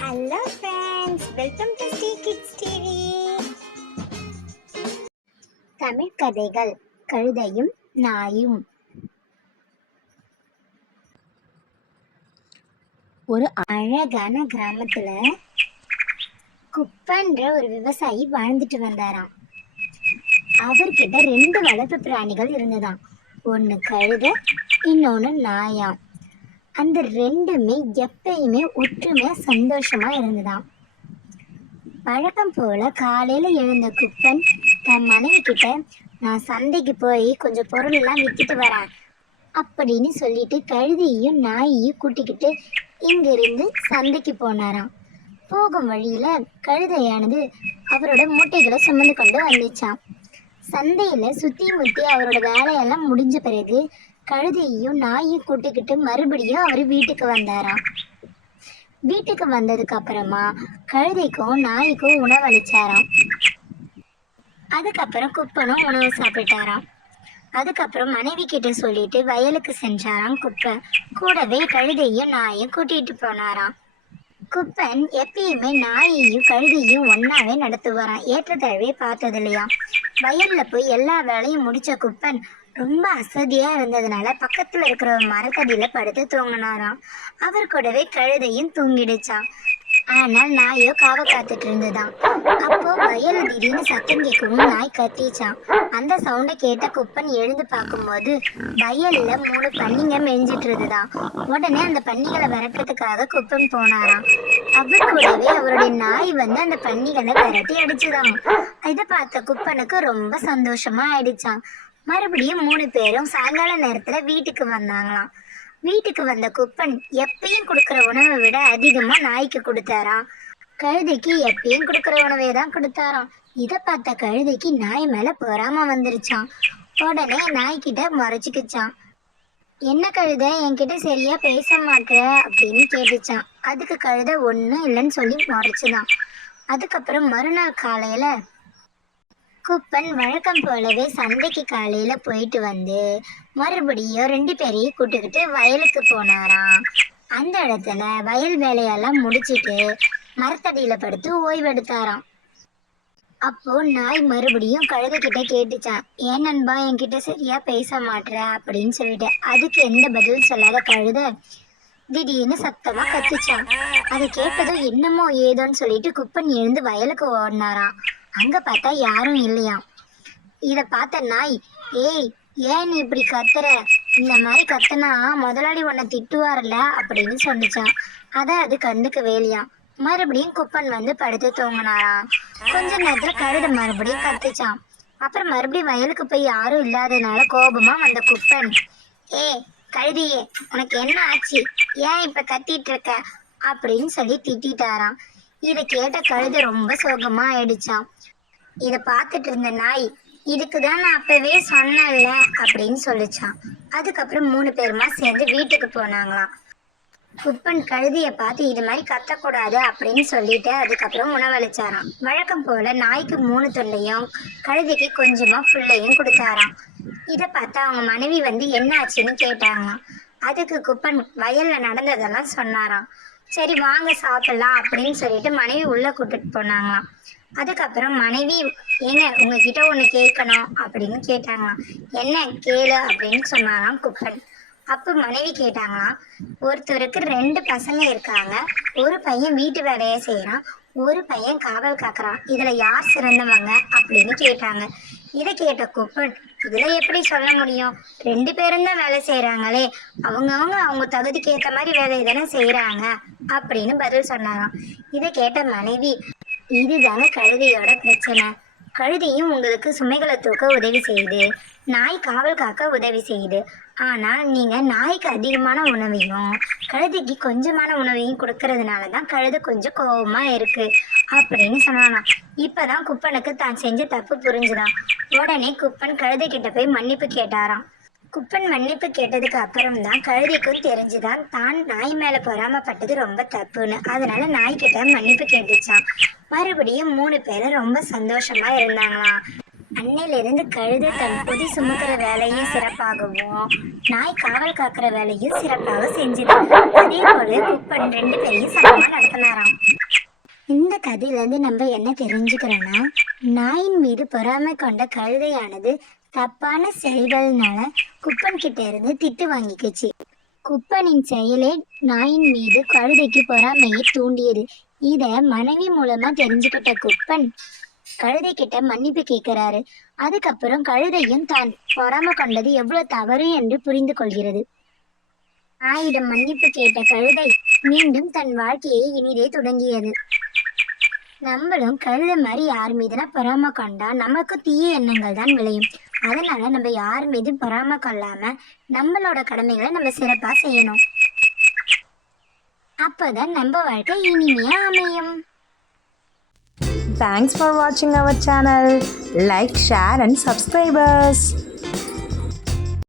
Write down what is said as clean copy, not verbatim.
Hello friends, welcome to Sri kids TV. Tamil கதைகள் கழுதையும் நாயும். ஒரு அழகான கிராமத்துல குப்பன்ற ஒரு விவசாயி வாழ்ந்துட்டு வந்தாராம். அவர்கிட்ட 2 வளர்ப்பு பிராணிகள் இருந்ததாம். ஒன்னு கழுதை, இன்னொன்னு நாயாம். அந்த 2மே எப்பயுமே ஒற்றுமையா சந்தோஷமா இருந்ததாம். வழக்கம் போல காலையில எழுந்த குப்பன் தன் மனைவி கிட்ட, நான் சந்தைக்கு போய் கொஞ்சம் பொருள் எல்லாம் வித்துட்டு வரேன் அப்படின்னு சொல்லிட்டு கழுதையும் நாயையும் கூட்டிக்கிட்டு இங்கிருந்து சந்தைக்கு போனாராம். போகும் வழியில கழுதையானது அவரோட மூட்டைகளை சுமந்து கொண்டு வந்துச்சான். சந்தையில சுத்தி முத்தி அவரோட வேலையெல்லாம் முடிஞ்ச பிறகு கழுதையும் நாயையும் கூட்டிக்கிட்டு மறுபடியும் அவர் வீட்டுக்கு வந்தாராம். வீட்டுக்கு வந்ததுக்கு அப்புறமா கழுதைக்கும் நாய்க்கும் உணவளிச்சாராம். அதுக்கப்புறம் குப்பனும் உணவு சாப்பிட்டாராம். அதுக்கப்புறம் மனைவி கிட்ட சொல்லிட்டு வயலுக்கு சென்றாராம் குப்பன். கூடவே கழுதையும் நாயையும் கூட்டிட்டு போனாராம். குப்பன் எப்பயுமே நாயையும் கழுதையும் ஒன்னாவே நடத்துவாராம். ஏற்றத்தாழ்வே பார்த்தது இல்லையா. வயல்ல போய் எல்லா வேலையும் முடிச்ச குப்பன் ரொம்ப அசதியா இருந்ததுனால பக்கத்துல இருக்கிற ஒரு மரத்தடியில படுத்து தூங்கினாராம். அவர் கூடவே கழுதையும் தூங்கிடுச்சான். ஆனால் நாயோ காவ காத்துட்டு இருந்ததாம். அப்போ வயல் திடீர்னு சத்தம் கேட்கவும் நாய் கத்திச்சான். அந்த சவுண்டை கேட்ட குப்பன் எழுந்து பார்க்கும்போது வயல்ல 3 பன்னிங்க மெஞ்சிட்டு இருந்துதான். உடனே அந்த பன்னிகளை விரட்டுறதுக்காக குப்பன் போனாராம். அவர் கூடவே அவருடைய நாய் வந்து அந்த பன்னிகளை விரட்டி அடிச்சுதான். இதை பார்த்த குப்பனுக்கு ரொம்ப சந்தோஷமா ஆயிடுச்சான். மறுபடியும் 3 பேரும் சாயங்கால நேரத்துல வீட்டுக்கு வந்தாங்களாம். வீட்டுக்கு வந்த குப்பன் எப்பயும் கொடுக்குற உணவை விட அதிகமா நாய்க்கு கொடுத்தாராம். கழுதைக்கு எப்பயும் கொடுக்குற உணவே தான் கொடுத்தாராம். இதை பார்த்த கழுதைக்கு நாய் மேல பொறாம வந்துருச்சான். உடனே நாய்கிட்ட முறைச்சிக்கிச்சான். என்ன கழுதை, என்கிட்ட சரியா பேச மாட்டேற அப்படின்னு கேட்டுச்சான். அதுக்கு கழுதை ஒன்றும் இல்லைன்னு சொல்லி முறைச்சுதான். அதுக்கப்புறம் மறுநாள் காலையில குப்பன் வழக்கம் போலவே சந்தைக்கு காலையில போயிட்டு வந்து மறுபடியும் 2 பேரையும் கூட்டுக்கிட்டு வயலுக்கு போனாராம். அந்த இடத்துல வயல் வேலையெல்லாம் முடிச்சிட்டு மரத்தடியில படுத்து ஓய்வெடுத்தாராம். அப்போ நாய் மறுபடியும் கழுதை கிட்ட கேட்டுச்சான், ஏன் நண்பா என்கிட்ட சரியா பேச மாட்டேற அப்படின்னு சொல்லிட்டு. அதுக்கு எந்த பதில் சொல்லாத கழுதை திடீர்னு சத்தமா கத்துச்சான். அதை கேட்டதும் என்னமோ ஏதோன்னு சொல்லிட்டு குப்பன் எழுந்து வயலுக்கு ஓடினாராம். அங்க பார்த்தா யாரும் இல்லையாம். இத பார்த்த நாய், ஏய் ஏன் நீ இப்படி கத்துற, இந்த மாதிரி கத்துனா முதலாளி உன்னை திட்டுவார்ல அப்படின்னு சொன்னிச்சான். அது கண்டுக்கு வேலையாம். மறுபடியும் குப்பன் வந்து படுத்து தூங்கினாராம். கொஞ்ச நேரத்துல கழுதை மறுபடியும் கத்துச்சான். அப்புறம் மறுபடியும் வயலுக்கு போய் யாரும் இல்லாதனால கோபமா வந்த குப்பன், ஏ கழுதியே உனக்கு என்ன ஆச்சு, ஏன் இப்ப கத்திட்டு இருக்க அப்படின்னு சொல்லி திட்டாராம். இதை கேட்ட கழுதை ரொம்ப சோகமா ஆயிடுச்சான். இதை பார்த்துட்டு இருந்த நாய், இதுக்குதான் நான் அப்பவே சொன்னேன்ல அப்படின்னு சொல்லிச்சான். அதுக்கப்புறம் 3 பேருமா சேர்ந்து வீட்டுக்கு போனாங்களாம். குப்பன் கழுதியை பார்த்து இது மாதிரி கத்தக்கூடாது அப்படின்னு சொல்லிட்டு அதுக்கப்புறம் உணவளிச்சாராம். வழக்கம் போல நாய்க்கு 3 துண்டையும் கழுதைக்கு கொஞ்சமா புள்ளையும் கொடுத்தாராம். இதை பார்த்து அவங்க மனைவி வந்து என்ன ஆச்சுன்னு கேட்டாங்களாம். அதுக்கு குப்பன் வயல்ல நடந்ததெல்லாம் சொன்னாராம். சரி வாங்க சாப்பிடலாம் அப்படின்னு சொல்லிட்டு மனைவி உள்ள கூட்டிட்டு போனாங்களாம். அதுக்கப்புறம் மனைவி, ஏங்க உங்ககிட்ட ஒண்ணு கேட்கணும் அப்படின்னு கேட்டாங்களாம். என்ன கேளு அப்படின்னு சொன்னாராம் குப்பன். அப்ப மனைவி கேட்டாங்களாம், ஒருத்தருக்கு 2 பசங்க இருக்காங்க, ஒரு பையன் வீட்டு வேலையை செய்யறான், ஒரு பையன் காவல் காக்குறான், இதுல யார் சிறந்தவங்க அப்படின்னு கேட்டாங்க. இதை கேட்ட குப்பன், இதுல எப்படி சொல்ல முடியும், 2 பேரும் தான் வேலை செய்யறாங்களே, அவங்க தகுதிக்கு ஏற்ற மாதிரி வேலையை தானே செய்யறாங்க அப்படின்னு பதில் சொன்னாராம். இதை கேட்ட மனைவி, இதுதானே கழுதையோட பிரச்சனை, கழுதையும் உங்களுக்கு சுமைகளை தூக்க உதவி செய்யுது, நாய் காவல் காக்க உதவி செய்யுது, ஆனா நீங்க நாய்க்கு அதிகமான உணவையும் கழுதைக்கு கொஞ்சமான உணவையும் கொடுக்கறதுனாலதான் கழுதை கொஞ்சம் கோபமா இருக்கு அப்படின்னு சொன்னானா. இப்பதான் குப்பனுக்கு தான் செஞ்ச தப்பு புரிஞ்சுதான். உடனே குப்பன் கழுதை கிட்ட போய் மன்னிப்பு கேட்டாராம். குப்பன் மன்னிப்பு கேட்டதுக்கு அப்புறம் தான் கழுதைக்கும் தெரிஞ்சுதான் தான் நாய் மேல பொறாமப்பட்டது ரொம்ப தப்புன்னு. அதனால நாய்கிட்ட மன்னிப்பு கேட்டுச்சான். மறுபடியும் 3 பேரும் ரொம்ப சந்தோஷமா இருந்தாங்களாம். அன்னையிலிருந்து கழுதை தன் பொதி சுமக்கிற வேலையும் சிறப்பாகவும் நாய் காவல் காக்கிற வேலையும் சிறப்பாக செஞ்சுது. அதே போல குப்பன் 2 பேரையும் சமமா நடத்தினாராம். கதையிலேருந்து நம்ம என்ன தெரிஞ்சுக்கிறோன்னா, நாயின் மீது பொறாமை கொண்ட கழுதையானது தப்பான செயல்கள்னால குப்பன் கிட்ட இருந்து திட்டு வாங்கிக்கிச்சு. குப்பனின் செயலே நாயின் மீது கழுதைக்கு பொறாமையை தூண்டியது. இத மனைவி மூலமா தெரிஞ்சுக்கிட்ட குப்பன் கழுதை கிட்ட மன்னிப்பு கேட்கிறாரு. அதுக்கப்புறம் கழுதையும் தான் பொறாமை கொண்டது எவ்வளவு தவறு என்று புரிந்து கொள்கிறது. நாயிடம் மன்னிப்பு கேட்ட கழுதை மீண்டும் தன் வாழ்க்கையை இனிதே தொடங்கியது. நம்மளும் கழுதை மாதிரி யார் மீதுனா பொறாமை கொண்டா நமக்கு தீய எண்ணங்கள் தான் விளையும். அதனால நம்ம யார் மீதும் பொறாமை கொள்ளாம நம்மளோட கடமைகளை நம்ம சிறப்பா செய்யணும். அப்பதான் நம்ம வாழ்க்கை இனிமையா அமையும். Thanks for watching our channel. Like, share and subscribe us.